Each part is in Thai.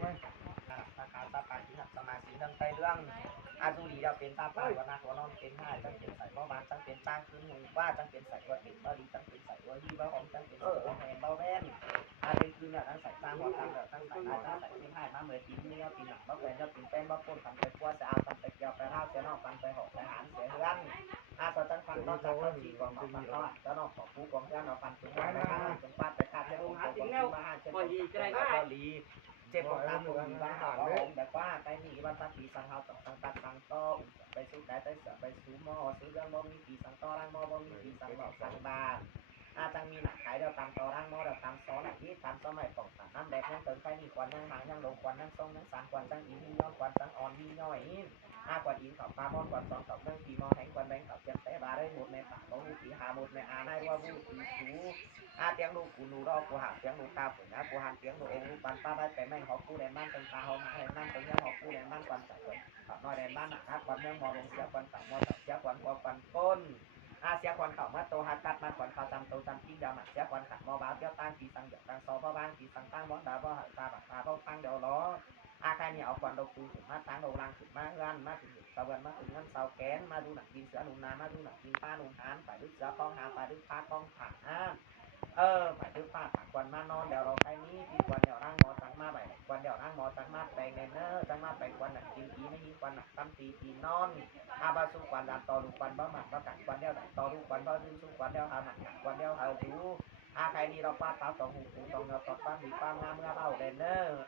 ไหมสาขาตาปาที่หัดสมาสีดังไตเรื่องอาจูดีเราเป็นตาปาวันนักวันนอนเป็นห้าจังเป็นใส่บ่บานจังเป็นตั้งคืนหูว่าจังเป็นใส่ว่าเด็กบ่ดีจังเป็นใส่ว่าดีบ่หอมจังเป็นใส่ว่าแหนบ่แว่นเป็นคืนเนี่ยตั้งใส่ตั้งหัวตั้งแบบตั้งใส่อาตั้งใส่เป็นห้ามาเหมือนตีนนี่ยอดตีนหนักบ่แหวนยอดตีนเป็นบ่ปนทำไปขั้วจะเอาทำไปเกี่ยวไปเล่าเสียนอกฟันไปหอกไปหานเสียเฮือนสจังฟันก็จะเข้าชีกองฟันก็จะนอกของผู้กองเจ้าเราฟันถึงไปห้าถึงฟาดไปขาดเจ้าของกองมาห้าเจ้าของก็ลีเจ็บปวดตามปวดบ้าหอมแต่ว่าใครหนีวันตาปีสังเฮาสังตัดสังโตไปสู้ไก่ไปเสือไปสู้หม้อสู้เรื่องบ่มีปีสังโตร่างหม้อบ่มีปีสังหลอกสังบาจังมีหนักขายเดียวตามต่อร่างหม้อเดียวตามซ้อนหนักที่ตามซ้อนใหม่ของน้ำแดงยังเติมไฟนี่ควันยังหางยังลงควันยังทรงยังสางควันจังอินมีย้อนควันจังอ่อนมีย่อยควันอินเขาปลามอนควันสองเขาเรื่องปีมอแห้งควันแดงเขาเจ็บแต่บาได้หมดในปากบ่มีปีหาหมดในได้ว่าวูปีสูเตียงลูกกูนูรอกูหาเตียงลูกตาฝืนกูหันเตียงลูกองลูกปันป้าได้แต่แม่งหอบกูแดนบ้านเป็นตาหอมหาแดนบ้านเป็นยังหอบกูแดนบ้านควันใส่ก่อนขับน้อยแดนบ้านหนักควันเมืองมอลงเสียควันเก่ามอเสียควันควันก้นเสียควันเก่ามาโตหักกัดมาควันเขาจำโตจำทิ้งยาวหนักเสียควันขัดมอบ้าเที่ยวตั้งปีสังเดียวตั้งซอพ่อบ้านปีสังตั้งมอดาบ่หักตาบักตาพ่อตั้งเดียวล้อใครเนี่ยเอาควันเราตูถึงมาตั้งเราลังถึงมาเงินมาถึงเสาเงินมาถึงเงินเสาแกนมาดูหนักกินเสือหนุนนามาดูหนักกินป้าหนุนหานฝ่ายดึกเสือป้องหาฝ่ายดึกป้าป้องผ่าฝ่ายดึกป้าผ่าควันมานอนเดี๋ยวเราใครนี้ปีควันเดี๋ยวร่างหมอจังมาใบควันเดี๋ยวร่างหมอจังมาแปลงในเนอจังมาแปลงควันหนักกินอีไม่มีควันหนักตั้มตีตีนอนบาสุควันดันต่อลูกควันบ้าหมักบ้ากัดควันเดียวดันต่อลูกควันบ้าดึงสุควันเดียวหาหนักควันเดียวหาดูใครนี้เราป้าตาตองหูตองเงาตองปั้นมีความงามเมื่อเบาเดนเนอร์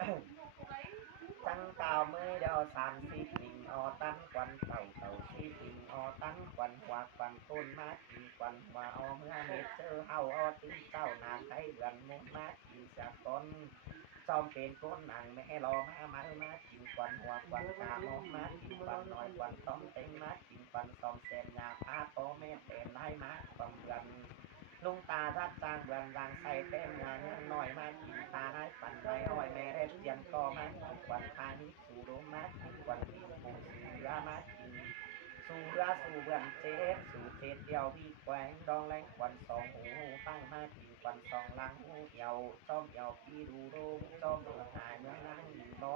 จังเก่าเมื่อเดียวสามสิบลิงตั้นควันเต่าที่ลิงตั้นควันหัวควันต้นมากินควันหัวเมื่อเม็ดเจอเฮาติ้งเจ้านางไทยเดือนมุกมากินจากต้นจอมเป็นก้นหนังแม่รอมากินควันหัวควันกาโมกมากินควันน้อยควันต้อมเต็งมากินควันซอมแซมยาพาโตแม่เต็มได้มาต้องเดือนลุงตาทัดจางเบือนรังใส่เต็มงานยังน้อยมากินตาให้ฝันไม่อ้อยแม่เร็บเตียนก็มากินควันพานิสูโรมากินควันปีปูสูเรือมากินสูเรือสูเบือนเจ็บสูเจ็ดเดียวพี่แขวงดองแรงควันสองหูตั้งมากินควันสองลังหูเหี่ยวจอมเหี่ยวพี่ดูโรงจอมเมืองหายเมืองนั่งยินบ่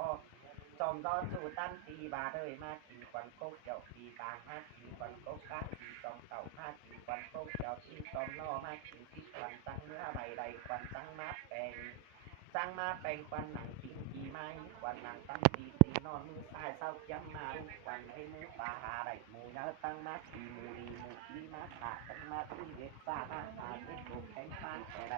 จอมดอนสู่ตั้นปีบาเลยมากินควันโคกเจ้าปีกลางมากินควันโคกกลางปีจอมเก่ามากินควันโคกเจ้าที่จอมล่อมากินที่ควันจังเมื่อใบใดควันจังมาแปลงจังมาแปลงควันหนังกินกี่ไม้ควันหนังตั้งตีตีนอนมือซ้ายเศร้าเขียมมาลูกควันให้มือปลาหาไรหมูเนื้อตั้งมาตีมือดีหมูขี้มาขาดตั้งมาที่เด็กซ่ามาหาเด็กกลุ่มแข่งขันแต่ใด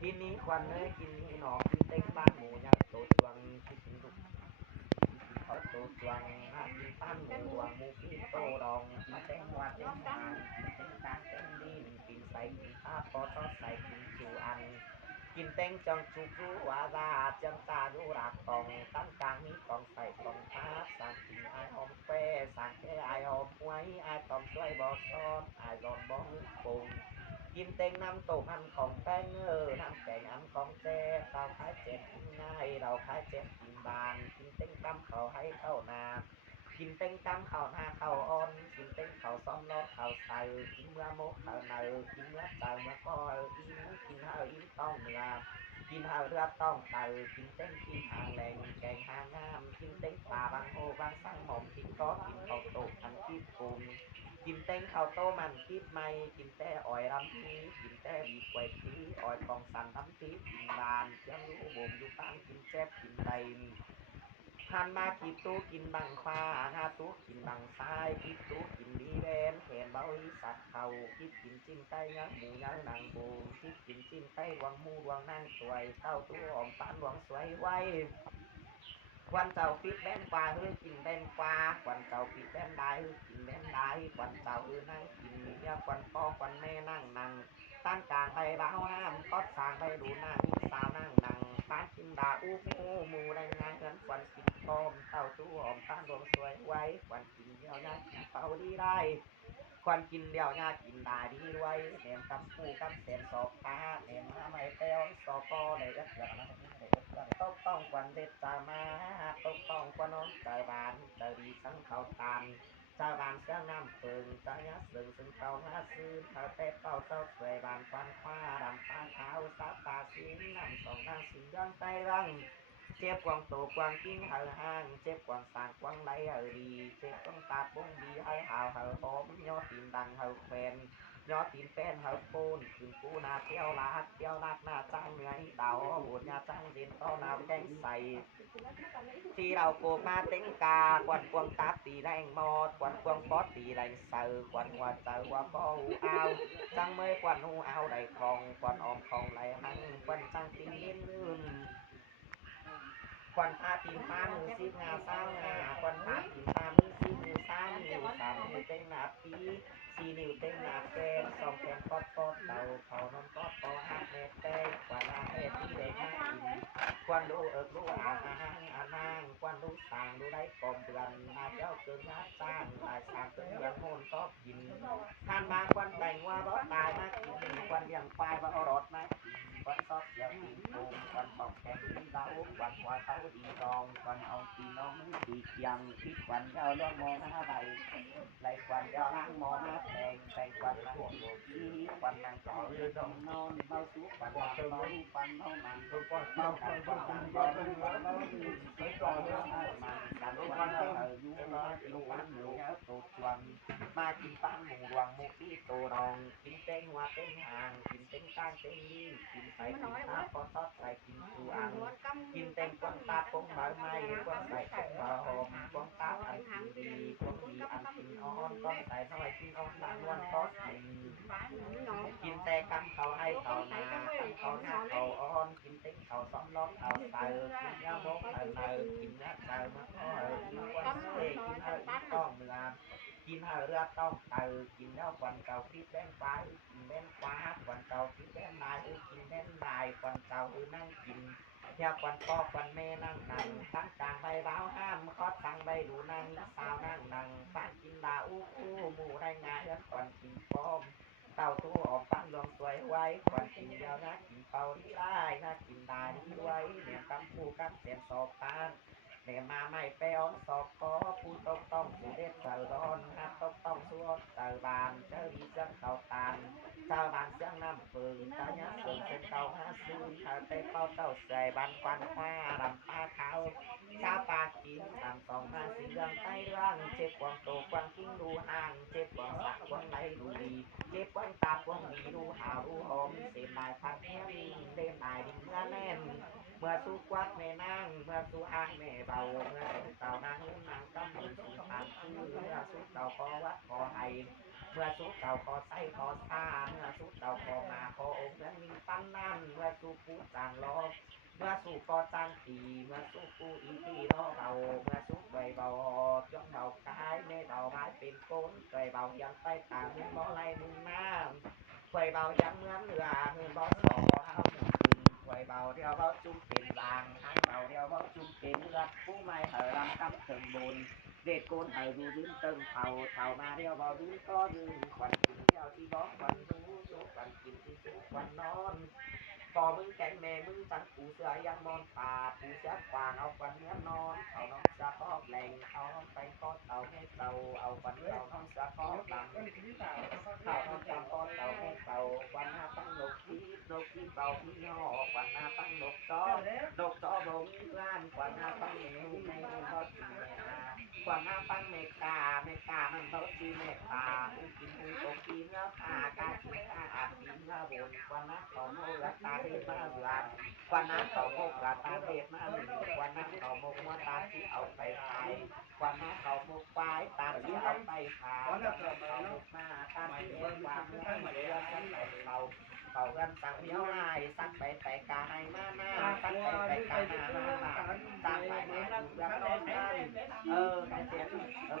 กินนี้ควันเลยกินนี้หนอกินเต็งบ้านหมูยักษ์โตดวงคิดถึงลูกเขาโตดวงหากินปั้นหมูดวงหมูกินโตดองกินเต็งวัดเต็งหางกินเต็งกางเต็งดินกินใส่กินข้าพอทอดใส่กินจูอันกินเต็งจังจุกรู้ว่าราจังตารู้รักกองตั้งกลางมีกองใส่กองท้าสั่งกินไอหอมแควสั่งแค่ไอหอมไว้ไอตอมช่วยบอกซ้อนไอรอนบอกนึกคงกินเต็งน้ำตกอันของแป้งน้ำแกงอันของแซ่เราขายเจ็บกินง่ายเราขายเจ็บกินบานกินเต็งกำเขาให้เข้านากินเต็งกำเขาหน้าเขาอ่อนกินเต็งเขาซ้อมรถเขาใส่กินเมื่อโมกเขาเนอกินเมื่อเจ้าเมื่อก็อินกินเฮออินต้องเนื้อกินเฮอเรือต้องเต่ากินเต็งกินหางแหลงแกงหางงามกินเต็งป่าบางโฮบางสั่งหม่อมกินก็กินเขาโตอันกินกุมกินเต็งข้าวโตมันคิดไม่กินแต่อ้อยรำทีกินแต่บีกวยทีอ้อยกองสันรำทีกินบานเชียงรู้บ่มอยู่ตามกินแจ๊บกินไรหันมากินตู้กินบังฟ้าหาตู้กินบังซ้ายกินตู้กินดีแวนแขนเบาอีสัตว์เขาคิดกินจิ้มไก่ยังหมูยังนางบูมคิดกินจิ้มไก่วังมูวังนางสวยเข้าตู้อมปานวังสวยไว้ควันเจ้าปิดแบนกว่ากินแบนกว่าควันเจ้าปิดแบนได้กินแบนได้ควันเจ้านั่งกินเนี่ยควันพ่อควันแม่นั่งตั้งกลางไปบ้าวห้ามก็สางไปดูหน้ามีสาวนั่งป้ากินดาอู้มูแรงงานเงินควันกินต้มเต้าตู้หอมต้านดวงสวยไว้ควันกินเดียวยากินเป่าดีได้ควันกินเดียวยากินได้ดีด้วยเนมกำปูกำเสียนสอบตาเนมมาไม่เต้าสอบปอเลยก็เกิดมาตกต้องควันเด็ดตามาตกต้องควันน้องเจอบานเจอดีสังเขาตานเจ้าบานเสื้อน้ำเปิงเจ้ายักษ์สึงซึ่งเขามาซื้อเขาเตะเป้าเจ้าสวยบานควันคว้าดำตาขาวสาตาสีน้ำสองนางสีย้อนไปรัง เจ็บกวางโตกวางกิ้งหาห้างเจ็บกวางสางกวางไหลดีเจ็บกวางตาดบงดีหาวหอมย่อตีนดังแควนย่อตีนแป้นปูนขึ้นปูนาเที่ยวลักหน้าจ้างเหนื่อยดาวบุญญาจ้างดินต้อนาแกงใสที่เราโกมาเต็งกากวนกวงตาตีแรงมอดกวนกวงฟอดตีแรงเสือกวนหัวเจอว่าก็หูเอาจังเมื่อกวนหูเอาได้คองกวนออมคองไหลหังกวนจังตีนลื่นควันพาตีนพามือซิบงาเศร้างาควันพาตีนพามือซิบมือซ้ำนิ้วสามนิ้วเต็งหนาปีสี่นิ้วเต็งหนาแกนสองแขนกอดเต่าเขานอนกอดปอหักเม็ดแตงควันอาเม็ดที่เด็กมากินควันดูดูนางควันดูสางดูได้กลมเดือนอาเจ้าเกินงาจ้างลายสางเกินเดือนโหนก็กินท่านมาควันแต่งว่าบ่ตายมากินควันยังควายบ่รถมากินควันซอกเสียงกินโกงควันปองแกงกินเหล้าควันหัวเขาดีรองควันเอาตีน้องมือตีเคียงที่ควันเจ้าย่อมองหน้าใบไหลควันเจ้าล้างมองหน้าแต่งควันละหัวที่ควันนางต่อเรือดองนอนเบาสูควันเบาควันเบามันเบากันควันเบาควันเบาลื่นใส่ก่อนเนื้อมันกันควันเบาอยู่มากินควันหมูเนื้อตัวชวนมากินตั้งหมูรวงหมูที่ตัวรองกินเต้งหัวเต้งหางกินเต้งก้างเต้งลิ้นกินใส่กินตาปอทอดใส่กินตูอังกินเต้งกวางตาปงใบไม้กวางใส่ปงบะหอมกวางตาอันกินดีกวางดีอันกินอ่อนกวางใส่น้อยกินอ่อนนางนวลก็กินกินแต่กำเขาให้เขานากำเขาหน้าเขาอ่อนกินเต้งเขาซ้อมล้อเขาใส่กินยาโมกเนยกินยาเจอมาอ้อยกินกวางเสยกินต้องเนื้อกินเรือต้องเตอกินแล้วควันเก่าพริกแบงฟ้ากินแบงฟ้าควันเก่าพริกแบงลายกินแบงลายควันเก่านั่งกินเที่ยวควันปอควันแม่นั่งนั่งตั้งกลางใบบ้าวห้ามคอดตังใบดูนั่งสาวนั่งนั่งปานกินลาอู้หมูได้งาเอื้อนควันกินป้อมเต่าตู้ออกฟันลวงสวยไว้ควันกินยาวนะกินเป่าดีได้นะกินได้ดีไว้เนี่ยกำผู้กำเสียนสอบตาเนมาไม่ไปอ้อนสอบคอผู้ตกต้องสุเด็ดเสาร้อนฮัตกต้องสวดเตาบานเจอดีเจ้าเขาตานชาวบ้านเสียงน้ำเฟืองตาญาเสือเส้นเก่าหาซื้อหาเตะเป้าเต้าใส่บันควันฟ้ารำตาเขาชาวปากกินตามสองมาสีเรื่องไต้เรื่องเจ็บกวางโตกวางกิ้งดูห่างเจ็บกวางสักกวางไหลดูดีเจ็บกวางตากวางดีดูหาวดูหอมเส้นลายพันเนี้ยเล่นลายดินเนื้อแน่นเมื่อสู้กวักแม่นั่งเมื่อสู้อ้างแม่เบาเมื่อสู้เต่านางเงินนางกำมือสู้ทางคือเมื่อสู้เต่าคอวัดคอไห้เมื่อสู้เต่าคอไส้คอซาเมื่อสู้เต่าคอมาคอองค์นั้นมีปั้นนั่นเมื่อสู้ผู้จางล้อเมื่อสู้คอจางตีเมื่อสู้ผู้อีตีรอเบาเมื่อสู้ไกเบาจ้องเบากายแม่เบาไม้เป็นโกนไกเบายังไปตามมือบ่อไรมือน้ำไกเบายังเหมือนเรือมือบ่อสองบ่อเท้าหนึ่งคืนไกเบาเดียวบ่จุ่มเป็นลางทั้งเบาเดียวบ่จุ่มเป็นเรือผู้ไม่เหอรำกำถึงบนเด็ดโกนเหอดูยืนเติงเผามาเดียวบ่ยืนก็ยืนควันกินเดียวที่บ่ควันรู้จุกควันกินที่จุกควันนอนพอมึงแกงแม่มึงจังปูเสือยังนอนป่าปูเสือควางเอาควันเนื้อนอนเอาน้องเสือคอกแหลงเอาน้องไปคอเต่าแม่เต่าเอาควันเอาน้องเสือคอกดำข้าวน้องจำคอเต่าแม่เต่าควันหน้าตั้งนกที่เป่าพี่ห่อควันหน้าตั้งนกจอบ่มีเพื่อนควันหน้าตั้งแม่หูแม่หูบ่ตีแม่อาควันหน้าตั้งแม่กามันบ่ตีแม่ตาหูกินหูตกตีเนื้อผากากินกาอาบตีเนื้อบนควันหน้าเขาโมกตาเรียมาเบือนควันหน้าเขาโมกตาเรียมาหนึ่งควันหน้าเขาโมกมัวตาที่เอาไปขายควันหน้าเขาโมกควายตาที่เอาไปขายควันหน้าเขาโมกมาตาที่เอ็นความเมื่อเรือสักไปเขากันสักเนี้ยวลายสักไปกาให้มาหน้าสักไปกาหน้ามาสักไปมาดูกันนอนกันใครเสีย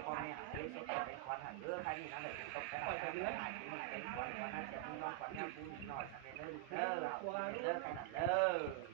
พอเนี่ยเรียกสุดแต่เป็นควันใครนี่นั่นเลยตกกระดาษเนื้อหายกินเป็นควันน่าจะมีน้องควันเนี่ยกูหนีหน่อยทำไมเด้อใครนั่นเด้อ